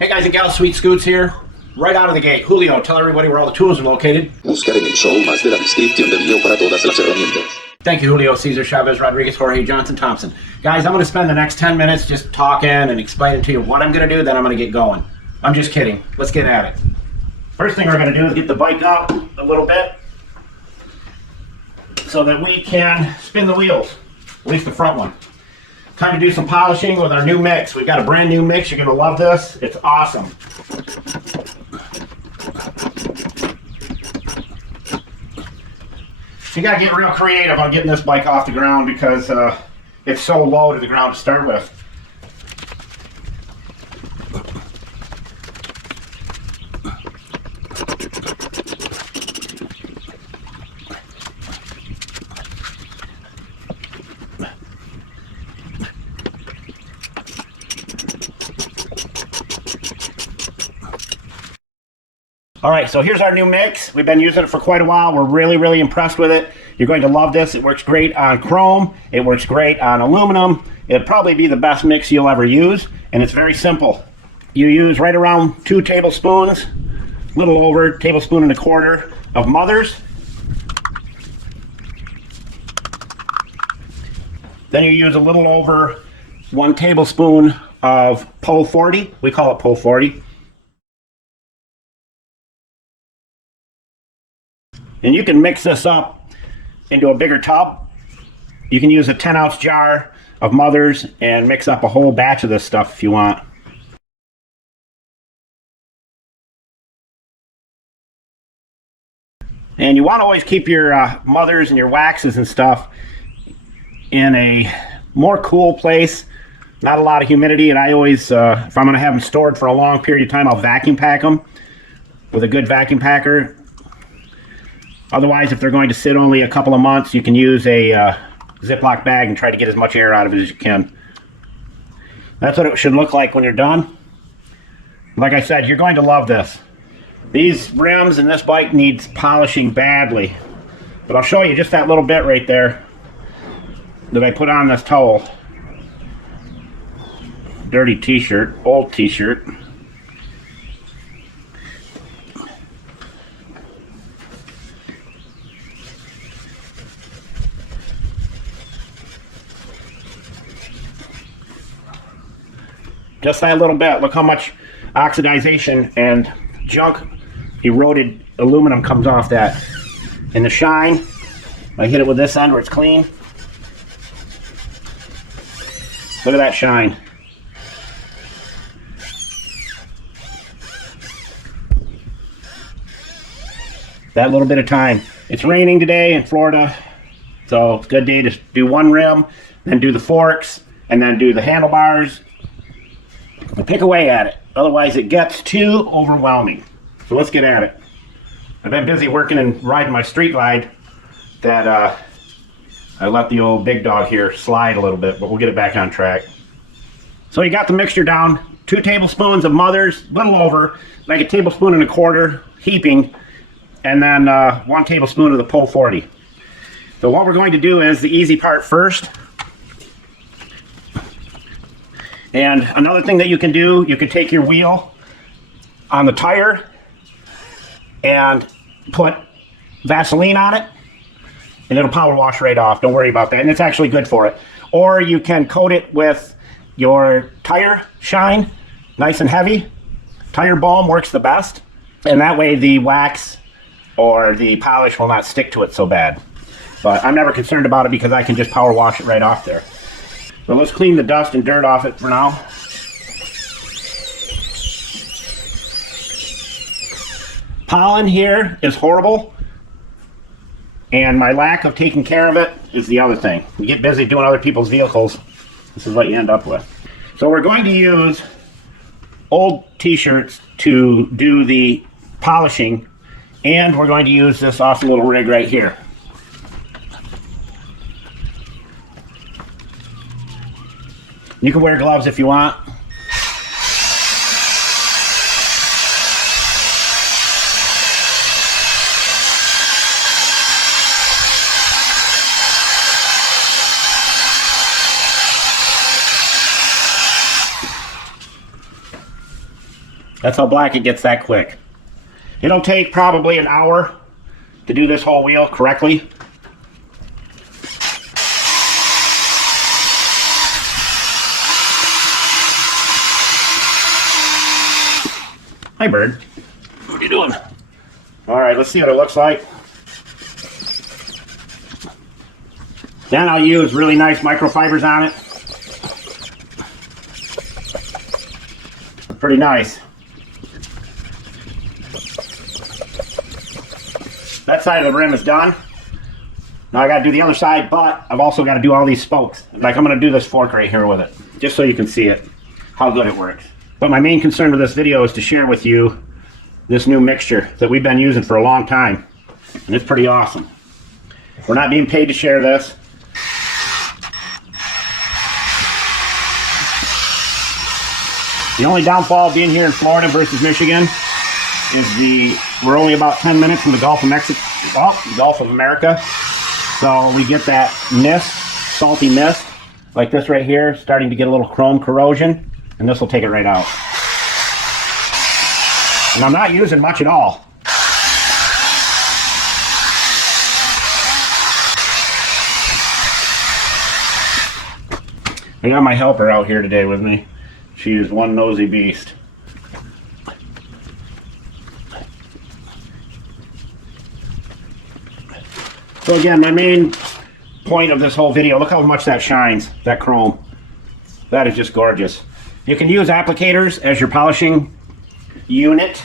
Hey guys and gals, Sweet Scoots here. Right out of the gate, Julio, tell everybody where all the tools are located. Buscar en el show más de la descripción del video para todas las herramientas. Thank you, Julio, Cesar, Chavez, Rodriguez, Jorge, Johnson, Thompson. Guys, I'm going to spend the next 10 minutes just talking and explaining to you what I'm going to do, then I'm going to get going. I'm just kidding. Let's get at it. First thing we're going to do is get the bike up a little bit so that we can spin the wheels, at least the front one. Time to do some polishing with our new mix. We've got a brand new mix. You're going to love this. It's awesome. You got to get real creative on getting this bike off the ground because it's so low to the ground to start with. All right, so here's our new mix. We've been using it for quite a while. We're really impressed with it. You're going to love this. It works great on chrome. It works great on aluminum. It'll probably be the best mix you'll ever use, and it's very simple. You use right around 2 tablespoons, a little over, tablespoon and a quarter of Mother's. Then you use a little over 1 tablespoon of PO 40. We call it PO 40. And you can mix this up into a bigger tub. You can use a 10-ounce jar of Mother's and mix up a whole batch of this stuff if you want. And you want to always keep your Mother's and your waxes and stuff in a more cool place, not a lot of humidity. And I always, if I'm going to have them stored for a long period of time, I'll vacuum pack them with a good vacuum packer. Otherwise, if they're going to sit only a couple of months, you can use a Ziploc bag and try to get as much air out of it as you can. That's what it should look like when you're done. Like I said, you're going to love this. These rims and this bike needs polishing badly. But I'll show you just that little bit right there that I put on this towel. Dirty t-shirt, old t-shirt. Just that little bit. Look how much oxidization and junk, eroded aluminum comes off that. And the shine, I hit it with this end where it's clean. Look at that shine. That little bit of time. It's raining today in Florida, so it's a good day to do one rim, then do the forks, and then do the handlebars. And pick away at it, otherwise it gets too overwhelming. So let's get at it. I've been busy working and riding my street glide that I let the old big dog here slide a little bit, but we'll get it back on track. So you got the mixture down, 2 tablespoons of Mother's, a little over, like a tablespoon and a quarter heaping, and then 1 tablespoon of the PO 40. So what we're going to do is the easy part first. And another thing that you can do, you can take your wheel on the tire and put Vaseline on it, and it'll power wash right off. Don't worry about that, and it's actually good for it. Or you can coat it with your tire shine, nice and heavy. Tire balm works the best, and that way the wax or the polish will not stick to it so bad. But I'm never concerned about it because I can just power wash it right off there. So let's clean the dust and dirt off it for now. Pollen here is horrible, and my lack of taking care of it is the other thing. You get busy doing other people's vehicles, this is what you end up with. So we're going to use old t-shirts to do the polishing, and we're going to use this awesome little rig right here. You can wear gloves if you want. That's how black it gets that quick. It'll take probably an hour to do this whole wheel correctly. Hi, bird. What are you doing? All right, let's see what it looks like. Then I'll use really nice microfibers on it. Pretty nice. That side of the rim is done. Now I got to do the other side, but I've also got to do all these spokes. Like I'm going to do this fork right here with it, just so you can see it, how good it works. But my main concern with this video is to share with you this new mixture that we've been using for a long time, and it's pretty awesome. We're not being paid to share this. The only downfall of being here in Florida versus Michigan is we're only about 10 minutes from the Gulf of Mexico, the Gulf of America. So we get that mist, salty mist, like this right here, starting to get a little chrome corrosion, and this will take it right out. And I'm not using much at all. I got my helper out here today with me. She is one nosy beast. So again, my main point of this whole video, look how much that shines, that chrome. That is just gorgeous. You can use applicators as your polishing unit.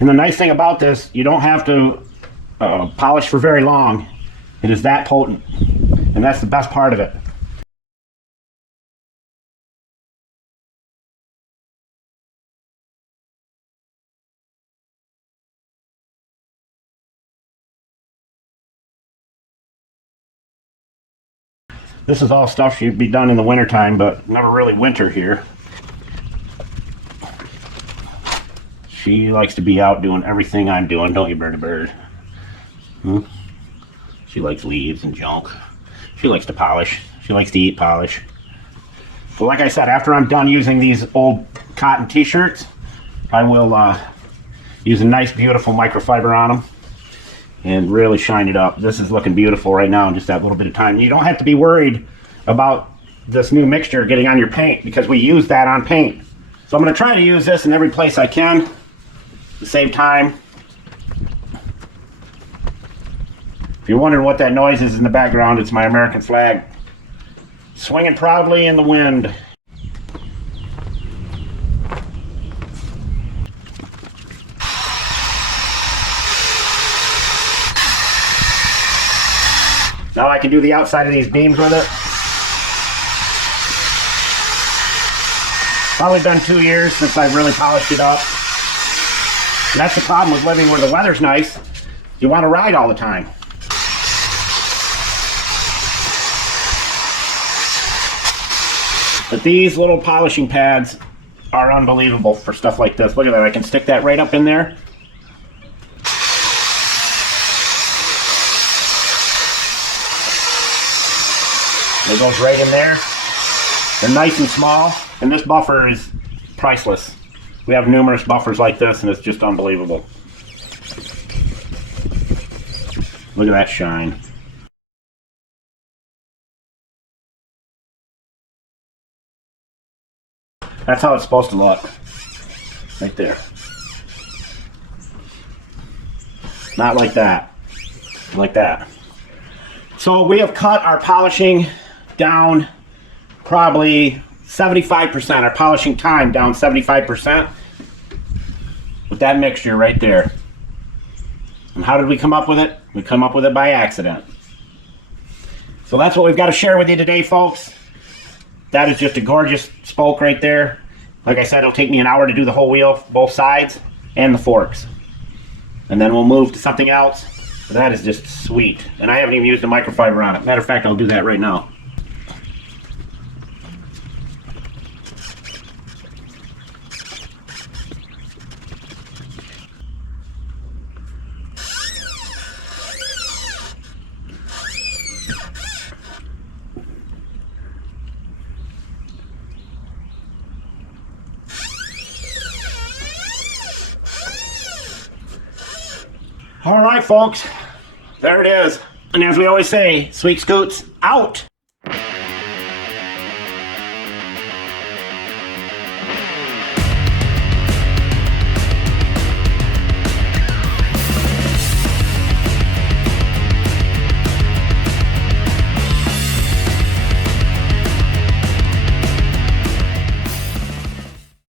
And the nice thing about this, you don't have to polish for very long. It is that potent, and that's the best part of it. This is all stuff should be done in the wintertime, but never really winter here. She likes to be out doing everything I'm doing, don't you, Birdie Bird? Hmm? She likes leaves and junk. She likes to polish. She likes to eat polish. But like I said, after I'm done using these old cotton t-shirts, I will use a nice, beautiful microfiber on them and really shine it up. This is looking beautiful right now in just that little bit of time. You don't have to be worried about this new mixture getting on your paint because we use that on paint. So I'm going to try to use this in every place I can to save time. If you're wondering what that noise is in the background, it's my American flag swinging proudly in the wind. Now I can do the outside of these beams with it. Probably been 2 years since I've really polished it up. And that's the problem with living where the weather's nice. You want to ride all the time. But these little polishing pads are unbelievable for stuff like this. Look at that, I can stick that right up in there. It goes right in there. They're nice and small, and this buffer is priceless. We have numerous buffers like this, and it's just unbelievable. Look at that shine. That's how it's supposed to look. Right there. Not like that. Like that. So we have cut our polishing down probably 75%, our polishing time down 75% with that mixture right there. And how did we come up with it? We come up with it by accident. So that's what we've got to share with you today, folks. That is just a gorgeous spoke right there. Like I said, it'll take me an hour to do the whole wheel, both sides and the forks. And then we'll move to something else. But that is just sweet. And I haven't even used a microfiber on it. Matter of fact, I'll do that right now. All right, folks. There it is. And as we always say, Sweet Scoots out.